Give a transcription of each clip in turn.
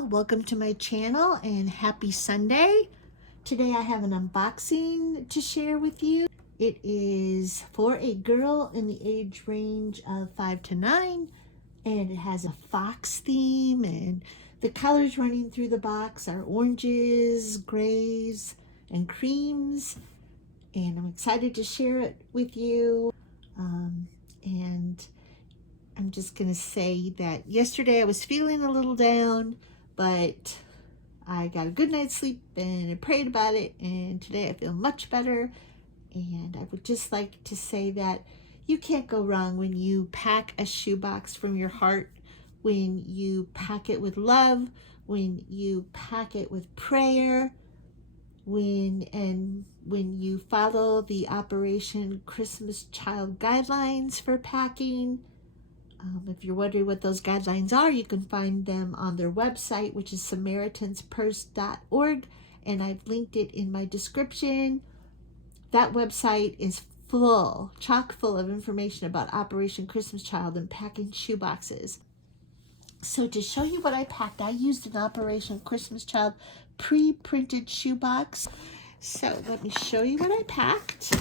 all, welcome to my channel and happy Sunday. Today I have an unboxing to share with you. It is for a girl in the age range of 5 to 9 and it has a fox theme, and the colors running through the box are oranges, grays, and creams, and I'm excited to share it with you. And I'm just going to say that yesterday I was feeling a little down, but I got a good night's sleep and I prayed about it, and today I feel much better. And I would just like to say that you can't go wrong when you pack a shoebox from your heart, when you pack it with love, when you pack it with prayer, when you follow the Operation Christmas Child guidelines for packing. If you're wondering what those guidelines are, you can find them on their website, which is SamaritansPurse.org, and I've linked it in my description. That website is full, chock full of information about Operation Christmas Child and packing shoeboxes. So to show you what I packed, I used an Operation Christmas Child pre-printed shoebox. So let me show you what I packed.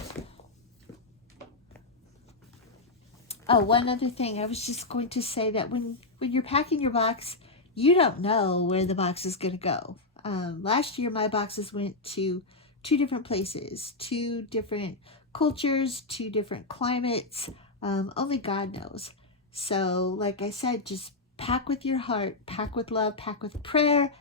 Oh, one other thing, I was just going to say that when you're packing your box, you don't know where the box is going to go. Last year, my boxes went to 2 different places, 2 different cultures, 2 different climates. Only God knows. So, like I said, just pack with your heart, pack with love, pack with prayer,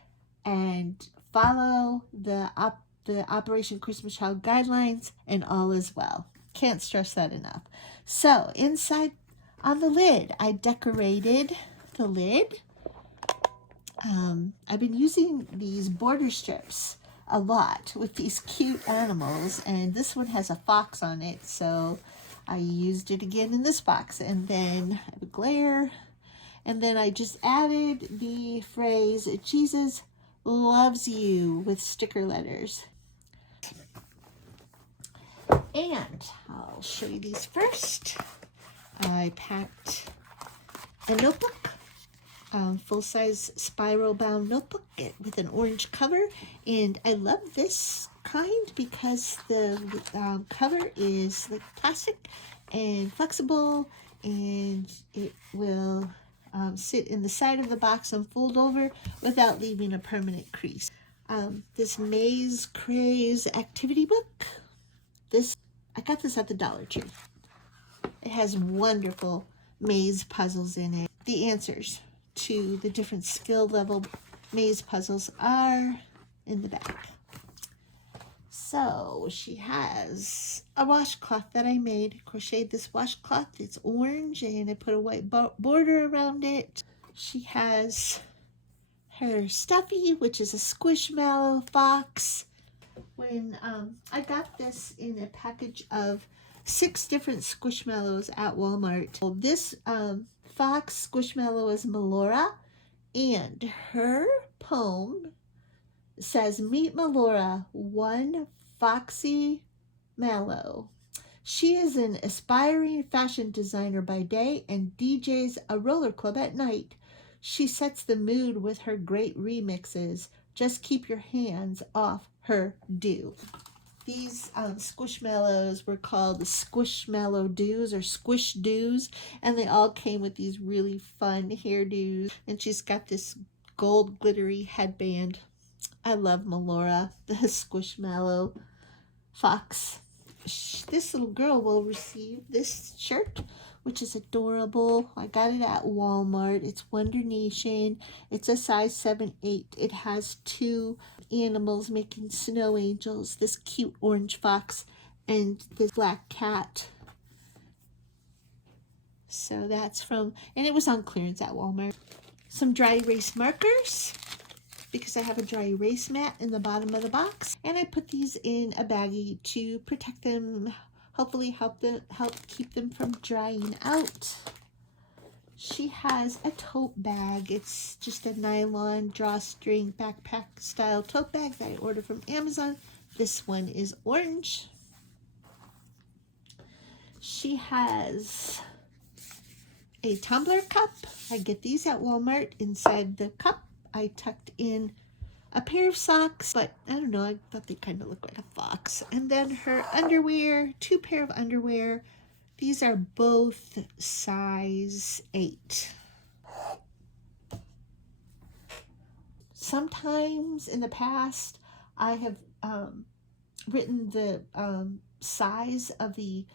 and follow the Operation Christmas Child guidelines, and all is well. Can't stress that enough. So inside on the lid, I decorated the lid. I've been using these border strips a lot with these cute animals, and this one has a fox on it, so I used it again in this box. And then I have a glare, and then I just added the phrase "Jesus loves you" with sticker letters. And I'll show you these first. I packed a notebook, full-size spiral-bound notebook with an orange cover, and I love this kind because the cover is like plastic and flexible, and it will sit in the side of the box and fold over without leaving a permanent crease. This Maze Craze activity book. I got this at the Dollar Tree. It has wonderful maze puzzles in it. The answers to the different skill level maze puzzles are in the back. So she has a washcloth that I made. Crocheted this washcloth. It's orange, and I put a white border around it. She has her stuffy, which is a squishmallow fox. When I got this in a package of 6 different squishmallows at Walmart. This fox squishmallow is Melora, and her poem says, "Meet Melora, one foxy mallow. She is an aspiring fashion designer by day and DJs a roller club at night. She sets the mood with her great remixes. Just keep your hands off her do." These squishmallows were called the Squishmallow Doos or Squish Doos, and they all came with these really fun hairdos. And she's got this gold glittery headband. I love Melora, the Squishmallow fox. This little girl will receive this shirt, which is adorable. I got it at Walmart. It's Wonder Nation. It's a size 7/8. It has 2 animals making snow angels, this cute orange fox and this black cat. So that's from, and it was on clearance at Walmart. Some dry erase markers, because I have a dry erase mat in the bottom of the box, and I put these in a baggie to protect them, hopefully help keep them from drying out. She has a tote bag. It's just a nylon drawstring backpack style tote bag that I ordered from Amazon. This one is orange. She has a tumbler cup. I get these at Walmart. Inside the cup I tucked in a pair of socks, but I don't know, I thought they kind of looked like a fox. And then her underwear, 2 pair of underwear. These are both size 8. Sometimes in the past, I have written the size of the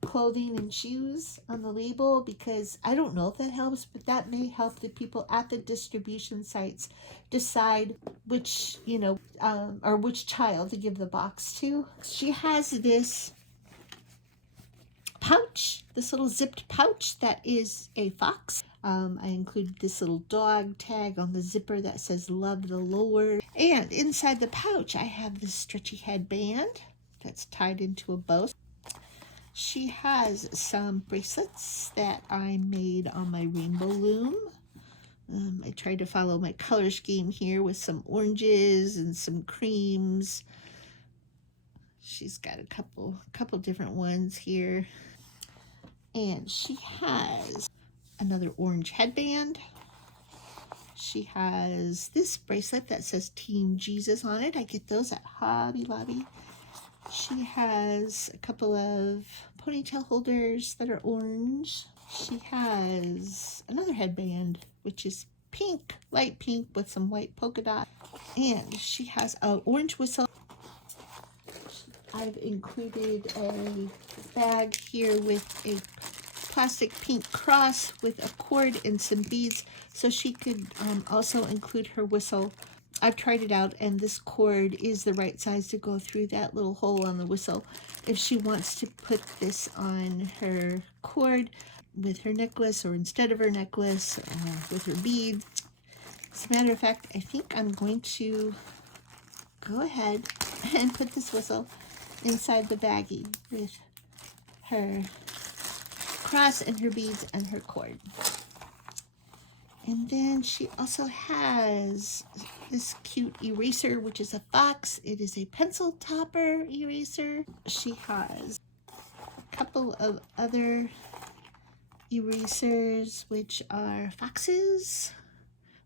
clothing and shoes on the label, because I don't know if that helps, but that may help the people at the distribution sites decide which, you know, or which child to give the box to. She has this pouch, this little zipped pouch that is a fox. I included this little dog tag on the zipper that says "Love the Lord." And inside the pouch, I have this stretchy headband that's tied into a bow. She has some bracelets that I made on my rainbow loom. I tried to follow my color scheme here with some oranges and some creams. She's got a couple different ones here. And she has another orange headband. She has this bracelet that says Team Jesus on it. I get those at Hobby Lobby. She has a couple of ponytail holders that are orange. She has another headband, which is pink, light pink with some white polka dot. And she has an orange whistle. I've included a bag here with a plastic pink cross with a cord and some beads, so she could also include her whistle. I've tried it out, and this cord is the right size to go through that little hole on the whistle. If she wants to put this on her cord with her necklace, or instead of her necklace, with her bead. As a matter of fact, I think I'm going to go ahead and put this whistle inside the baggie with her cross and her beads and her cord. And then she also has this cute eraser, which is a fox. It is a pencil topper eraser. She has a couple of other erasers, which are foxes,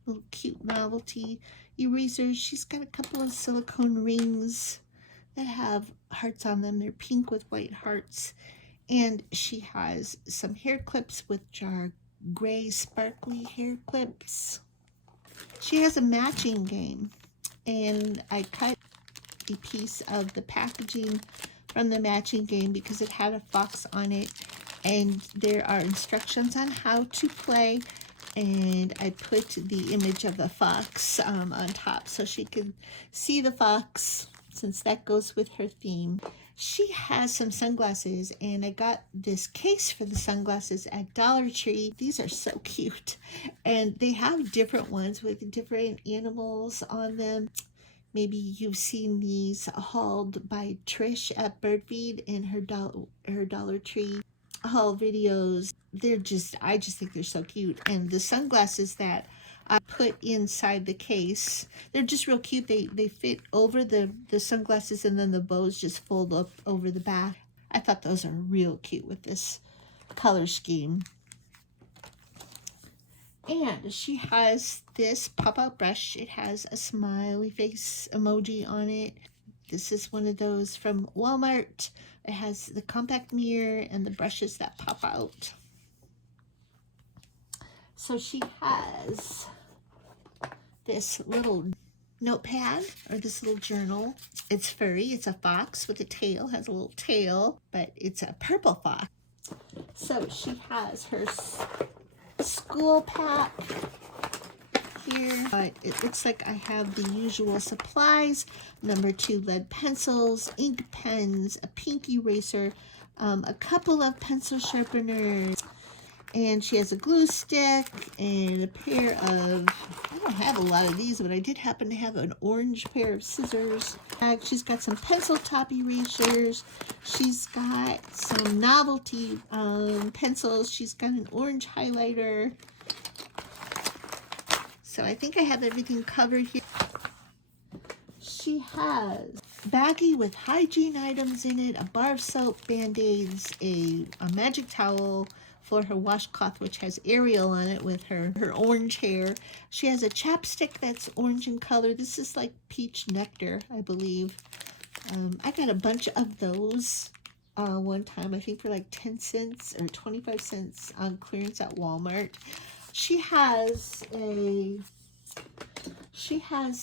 little cute novelty erasers. She's got a couple of silicone rings that have hearts on them. They're pink with white hearts. And she has some hair clips, which are gray sparkly hair clips. She has a matching game, and I cut a piece of the packaging from the matching game because it had a fox on it, and there are instructions on how to play, and I put the image of the fox on top so she could see the fox, since that goes with her theme. She has some sunglasses, and I got this case for the sunglasses at Dollar Tree. These are so cute, and they have different ones with different animals on them. Maybe you've seen these hauled by Trish at Bird Feed in her Dollar Tree haul videos. I just think they're so cute. And the sunglasses that I put inside the case, they're just real cute. They fit over the sunglasses, and then the bows just fold up over the back. I thought those are real cute with this color scheme. And she has this pop-out brush. It has a smiley face emoji on it. This is one of those from Walmart. It has the compact mirror and the brushes that pop out. So she has this little notepad, or this little journal. It's furry. It's a fox with a tail, has a little tail, but it's a purple fox. So she has her school pack here. It looks like I have the usual supplies: number 2 lead pencils, ink pens, a pink eraser, a couple of pencil sharpeners, and she has a glue stick and a pair of, I don't have a lot of these, but I did happen to have an orange pair of scissors. She's got some pencil top erasers. She's got some novelty pencils. She's got an orange highlighter. So I think I have everything covered here. She has a baggie with hygiene items in it, a bar of soap, Band-Aids, a magic towel, for her washcloth, which has Ariel on it with her orange hair. She has a chapstick that's orange in color. This is like peach nectar, I believe. I got a bunch of those one time, I think for like 10 cents or 25 cents on clearance at Walmart. She has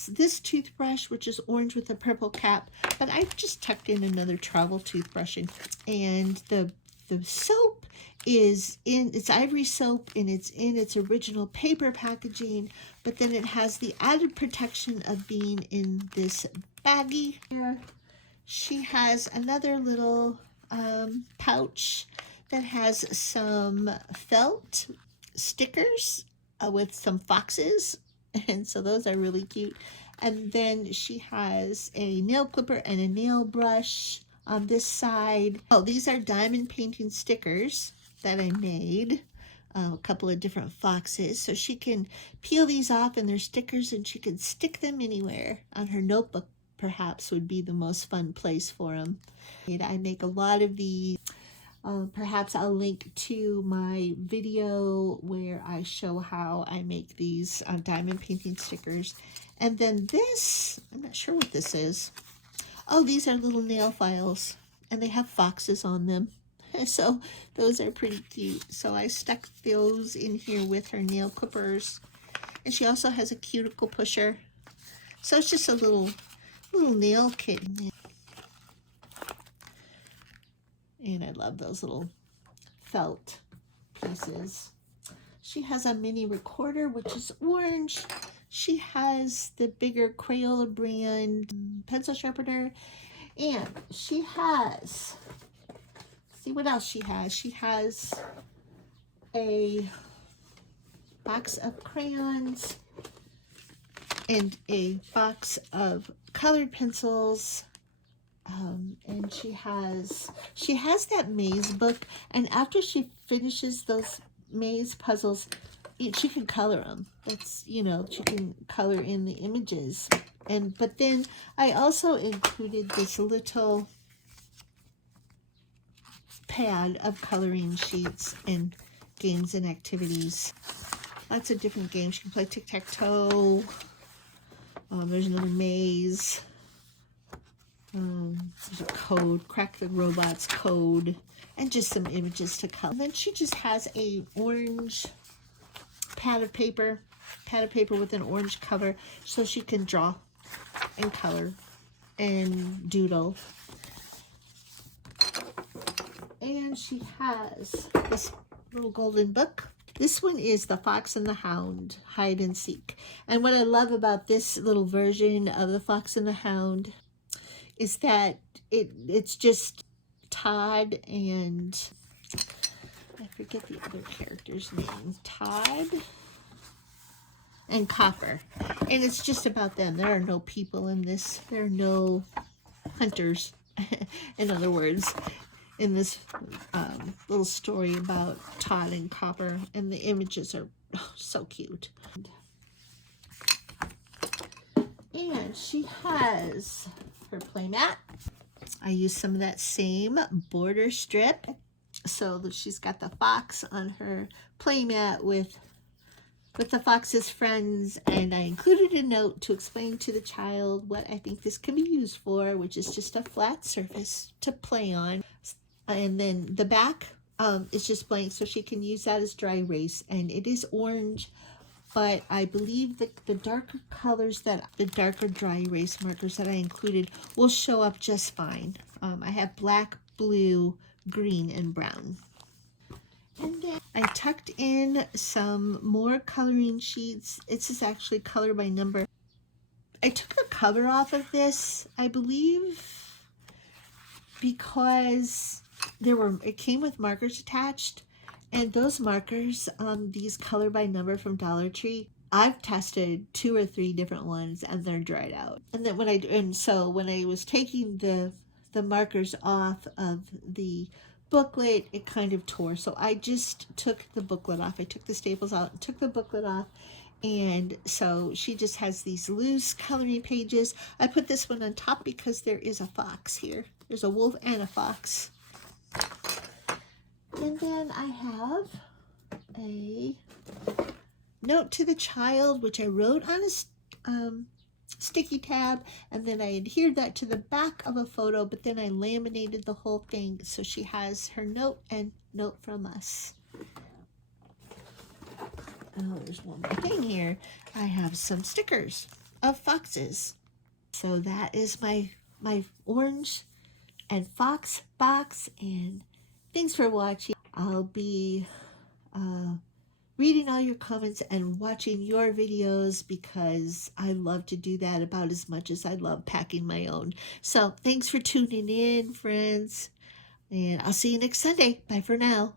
this toothbrush, which is orange with a purple cap, but I've just tucked in another travel toothbrush in. And the soap is it's ivory soap, and it's in its original paper packaging, but then it has the added protection of being in this baggie. Here she has another little pouch that has some felt stickers with some foxes, and so those are really cute. And then she has a nail clipper and a nail brush on this side. Oh, these are diamond painting stickers that I made, a couple of different foxes, so she can peel these off, and they're stickers, and she can stick them anywhere. On her notebook perhaps would be the most fun place for them. I make a lot of these. Perhaps I'll link to my video where I show how I make these diamond painting stickers. And then this, I'm not sure what this is. Oh, these are little nail files, and they have foxes on them. So those are pretty cute. So I stuck those in here with her nail clippers. And she also has a cuticle pusher. So it's just a little nail kit. And I love those little felt pieces. She has a mini recorder, which is orange. She has the bigger Crayola brand pencil sharpener. And she has, see what else she has. She has a box of crayons and a box of colored pencils. And she has that maze book, and after she finishes those maze puzzles, she can color them. That's, you know, she can color in the images. But then I also included this little pad of coloring sheets and games and activities. Lots of different games. You can play tic-tac-toe. There's another maze. There's a code, Crack the Robot's code, and just some images to color. And then she just has a orange pad of paper with an orange cover, so she can draw and color and doodle. And she has this little golden book. This one is The Fox and the Hound, Hide and Seek. And what I love about this little version of The Fox and the Hound is that it's just Todd and I forget the other character's name. Todd and Copper. And it's just about them. There are no people in this. There are no hunters, in other words, in this little story about Todd and Copper. And the images are so cute. And she has her playmat. I used some of that same border strip, so that she's got the fox on her playmat with the fox's friends, and I included a note to explain to the child what I think this can be used for, which is just a flat surface to play on. And then the back is just blank, so she can use that as dry erase, and it is orange. But I believe that the darker colors, the darker dry erase markers that I included will show up just fine. I have black, blue, green, and brown. And then I tucked in some more coloring sheets. This is actually color by number. I took the cover off of this, I believe, because it came with markers attached. And those markers, these color by number from Dollar Tree, I've tested 2 or 3 different ones and they're dried out. And then so when I was taking the markers off of the booklet, it kind of tore. So I just took the booklet off. I took the staples out and took the booklet off. And so she just has these loose coloring pages. I put this one on top because there is a fox here. There's a wolf and a fox. And then I have a note to the child, which I wrote on a sticky tab, and then I adhered that to the back of a photo, but then I laminated the whole thing so she has her note and note from us. Oh, there's one more thing here. I have some stickers of foxes. So that is my orange and fox box, and thanks for watching. I'll be reading all your comments and watching your videos because I love to do that about as much as I love packing my own. So thanks for tuning in, friends, and I'll see you next Sunday. Bye for now.